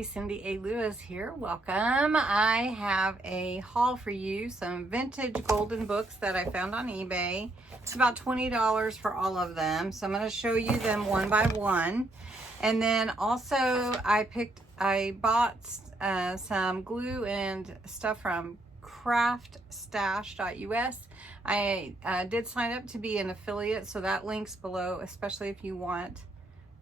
everybody, Cindy A. Lewis here. Welcome. I have a haul for you, some vintage golden books that I found on eBay. It's about $20 for all of them, so I'm going to show you them one by one. And then also I bought some glue and stuff from craftstash.us. I did sign up to be an affiliate, so that link's below, especially if you want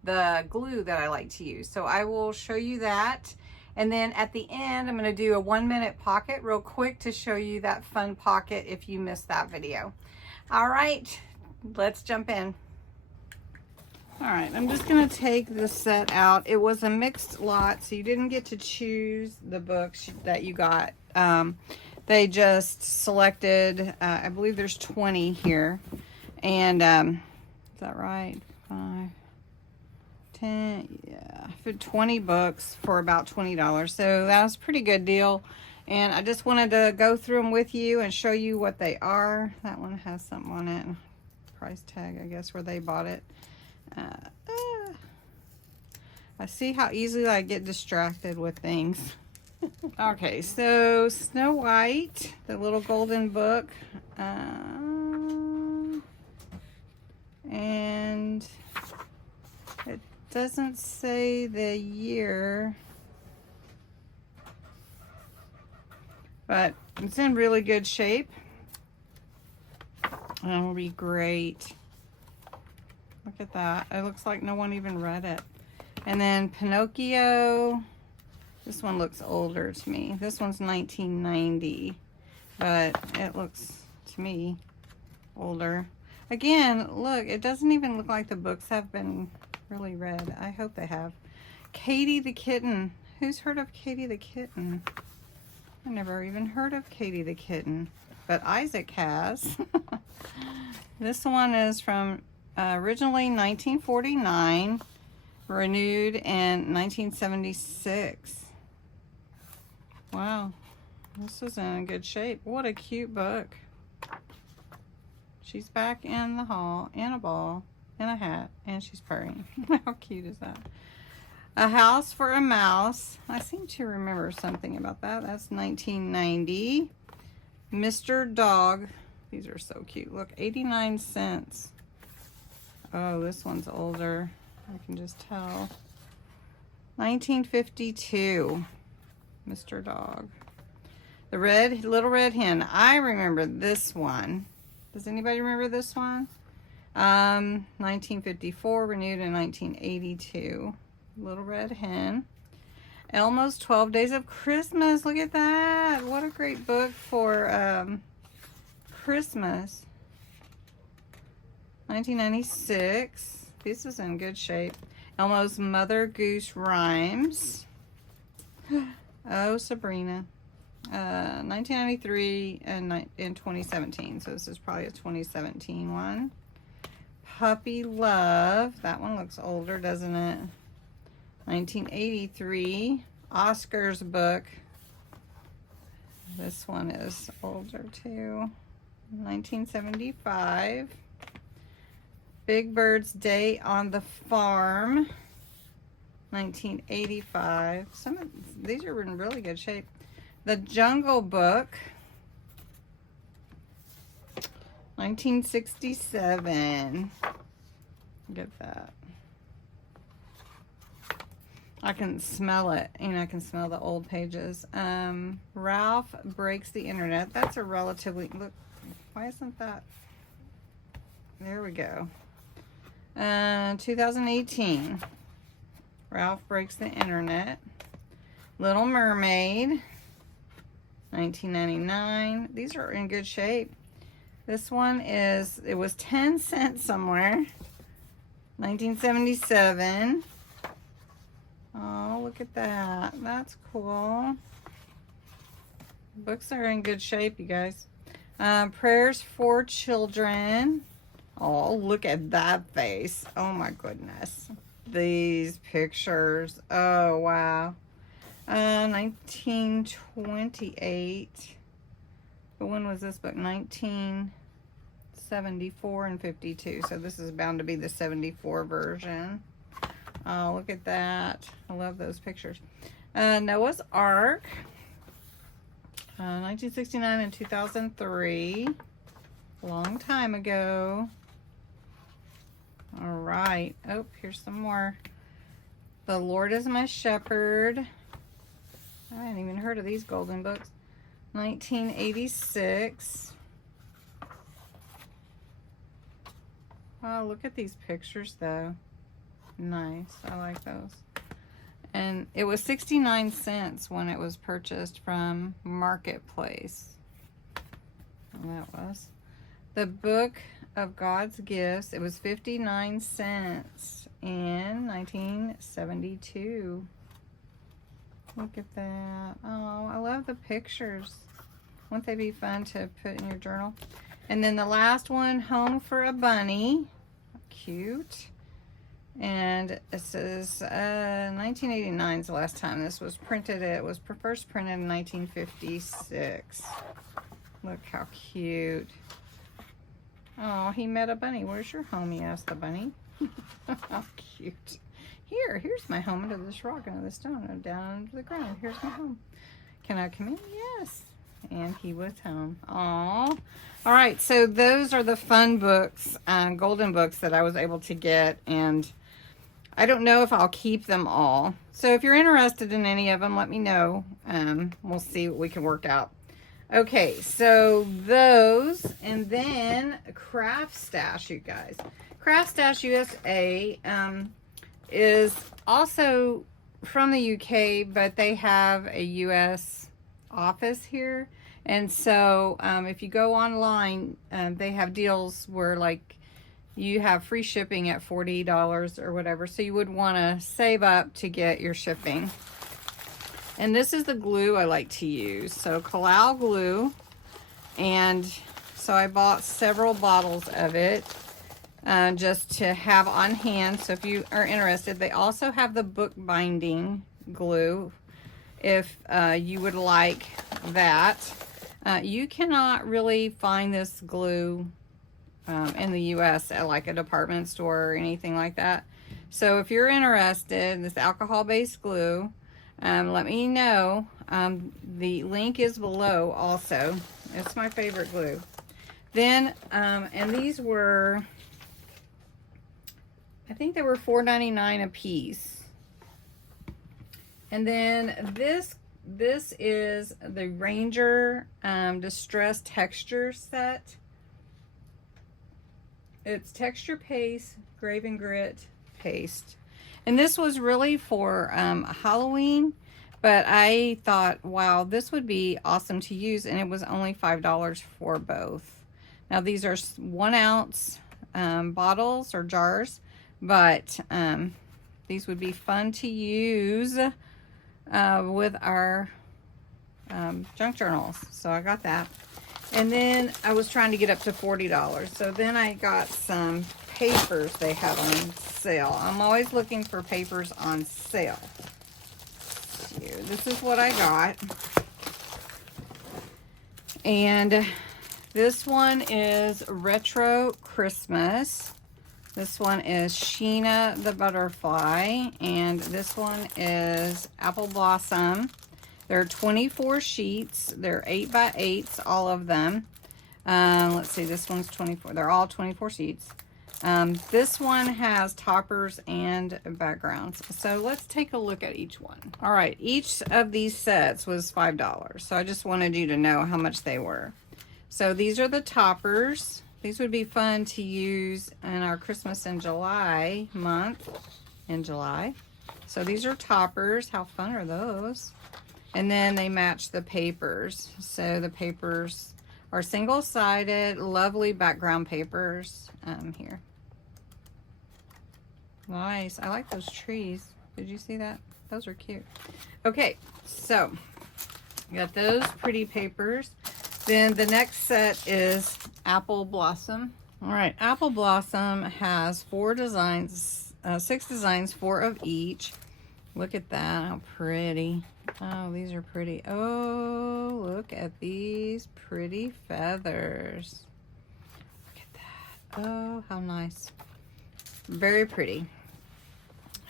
the glue that I like to use. So I will show you that. And then at the end, I'm going to do a 1-minute pocket real quick to show you that fun pocket if you missed that video. All right, let's jump in. All right, I'm just going to take the set out. It was a mixed lot, so you didn't get to choose the books that you got. They just selected, I believe there's 20 here. And is that right? 5, 10, yeah, for 20 books for about $20. So that was a pretty good deal. And I just wanted to go through them with you and show you what they are. That one has something on it. Price tag, I guess, where they bought it. I see how easily I get distracted with things. Okay, so Snow White, the little golden book. And it doesn't say the year, but it's in really good shape. It'll be great. Look at that. It looks like no one even read it. And then Pinocchio. This one looks older to me. This one's 1990, but it looks to me older. Again, look, it doesn't even look like the books have been really read. I hope they have. Katie the Kitten. Who's heard of Katie the Kitten? I never even heard of Katie the Kitten, but Isaac has. This one is from originally 1949, renewed in 1976. Wow, this is in good shape. What a cute book. She's back in the hall, in a ball, in a hat, and she's purring. How cute is that? A House for a Mouse. I seem to remember something about that. That's 1990. Mr. Dog. These are so cute. Look, 89 cents. Oh, this one's older. I can just tell. 1952. Mr. Dog. The Little Red Hen. I remember this one. Does anybody remember this one? 1954, renewed in 1982. Little Red Hen. Elmo's 12 Days of Christmas. Look at that. What a great book for Christmas. 1996. This is in good shape. Elmo's Mother Goose Rhymes. Oh, Sabrina. 1993 and in 2017. So this is probably a 2017 one. Puppy Love. That one looks older, doesn't it? 1983. Oscar's book. This one is older too. 1975. Big Bird's Day on the Farm. 1985. Some of these are in really good shape. The Jungle Book. 1967. Get that. I can smell it. You know, I can smell the old pages. Ralph Breaks the Internet. That's a relatively... Look, why isn't that... There we go. 2018. Ralph Breaks the Internet. Little Mermaid. 1999. These are in good shape. This one is, it was 10 cents somewhere. 1977. Oh, look at that. That's cool. Books are in good shape, you guys. Prayers for Children. Oh, look at that face. Oh my goodness. These pictures. Oh, wow. 1928. But when was this book? 1974 and 52. So this is bound to be the 74 version. Oh, look at that. I love those pictures. Noah's Ark, 1969 and 2003, long time ago. All right. Oh, here's some more. The Lord is My Shepherd. I hadn't even heard of these golden books. 1986. Oh, look at these pictures though. Nice. I like those. And it was 69 cents when it was purchased from Marketplace. And that was the Book of God's Gifts. It was 59 cents in 1972. Look at that. Oh, I love the pictures. Wouldn't they be fun to put in your journal? And then the last one, Home for a Bunny. Cute. And it says 1989 is the last time this was printed. It was first printed in 1956. Look how cute. Oh, he met a bunny. Where's your home? He asked the bunny. How cute. Here's my home under this rock, under the stone, and down under the ground. Here's my home. Can I come in? Yes. And he was home. Aw. All right, so those are the fun books, golden books that I was able to get, and I don't know if I'll keep them all. So if you're interested in any of them, let me know. We'll see what we can work out. Okay, so those, and then Craft Stash, you guys. Craft Stash USA is also from the UK, but they have a US office here. And so if you go online, they have deals where like you have free shipping at $40 or whatever. So you would want to save up to get your shipping. And this is the glue I like to use. So Collall glue. And so I bought several bottles of it just to have on hand. So if you are interested, they also have the book binding glue if you would like that. You cannot really find this glue in the US at like a department store or anything like that. So if you're interested in this alcohol-based glue, let me know. The link is below also. It's my favorite glue. Then, and these were, I think they were $4.99 a piece. And then this is the Ranger Distress Texture Set. It's texture paste, grave and grit paste. And this was really for Halloween, but I thought, wow, this would be awesome to use, and it was only $5 for both. Now these are 1 ounce bottles or jars, but these would be fun to use with our junk journals. So I got that. And then I was trying to get up to $40. So then I got some papers they have on sale. I'm always looking for papers on sale. Here, this is what I got. And this one is Retro Christmas. This one is Sheena the Butterfly. And this one is Apple Blossom. There are 24 sheets. They're 8x8s, all of them. Let's see, this one's 24. They're all 24 sheets. This one has toppers and backgrounds. So let's take a look at each one. All right, each of these sets was $5. So I just wanted you to know how much they were. So these are the toppers. These would be fun to use in our Christmas in July month. In July. So these are toppers. How fun are those? And then they match the papers. So the papers are single-sided, lovely background papers here. Nice. I like those trees. Did you see that? Those are cute. Okay, so got those pretty papers. Then the next set is Apple Blossom. All right, Apple Blossom has 4 designs, 6 designs, 4 of each. Look at that, how pretty. Oh, these are pretty. Oh, look at these pretty feathers. Look at that. Oh, how nice. Very pretty.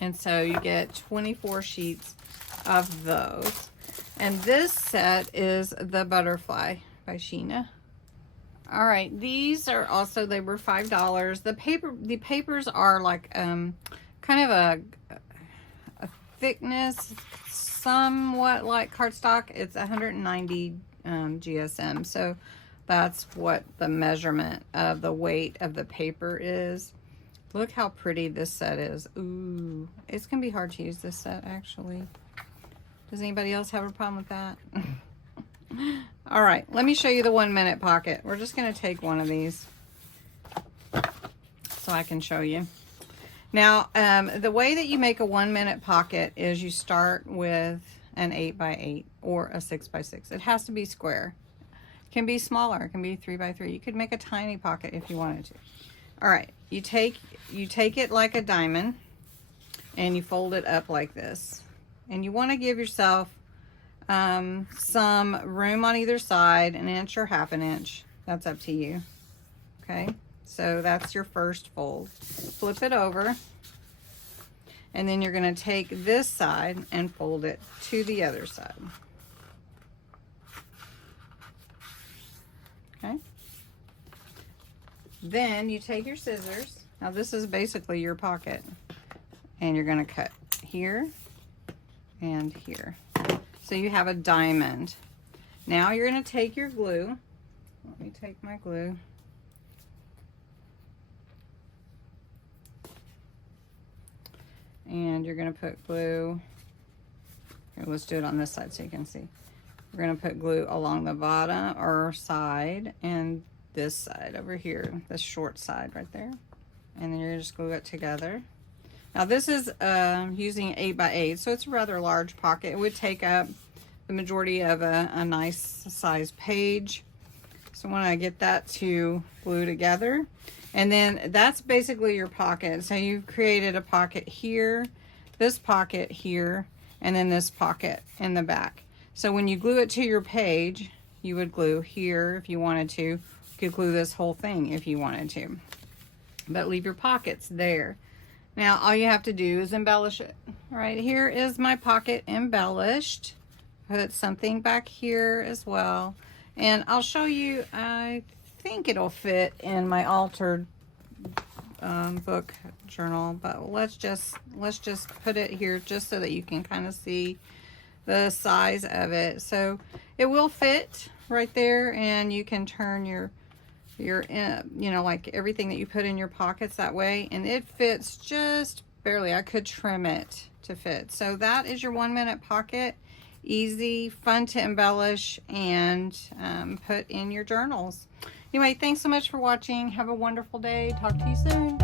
And so you get 24 sheets of those. And this set is the Butterfly by Sheena. All right, these are also, they were $5. The papers are like kind of a thickness, somewhat like cardstock. It's 190 GSM, so that's what the measurement of the weight of the paper is. Look how pretty this set is. Ooh, it's gonna be hard to use this set actually. Does anybody else have a problem with that? All right, let me show you the 1 minute pocket. We're just gonna take one of these so I can show you. Now, the way that you make a 1 minute pocket is you start with an 8x8 or a 6x6. It has to be square. It can be smaller, it can be 3x3. You could make a tiny pocket if you wanted to. All right, you take it like a diamond and you fold it up like this. And you want to give yourself some room on either side, 1 inch or 1/2 inch. That's up to you. Okay, so that's your first fold. Flip it over, and then you're going to take this side and fold it to the other side. Okay. Then you take your scissors. Now this is basically your pocket, and you're going to cut here and here. So you have a diamond. Now you're going to take your glue. Let me take my glue. And you're going to put glue. Here, let's do it on this side so you can see. We're going to put glue along the bottom or side and this side over here, this short side right there. And then you're going to just glue it together. Now this is using 8x8, so it's a rather large pocket. It would take up the majority of a nice size page. So I want to get that to glue together. And then that's basically your pocket. So you've created a pocket here, this pocket here, and then this pocket in the back. So when you glue it to your page, you would glue here if you wanted to. You could glue this whole thing if you wanted to. But leave your pockets there. Now all you have to do is embellish it. All right, here is my pocket embellished. Put something back here as well. And I'll show you, I think it'll fit in my altered book journal, but let's just put it here just so that you can kind of see the size of it. So it will fit right there, and you can turn your you know, like everything that you put in your pockets that way, and it fits just barely. I could trim it to fit. So that is your 1 minute pocket. Easy, fun to embellish and put in your journals. Anyway, thanks so much for watching. Have a wonderful day. Talk to you soon.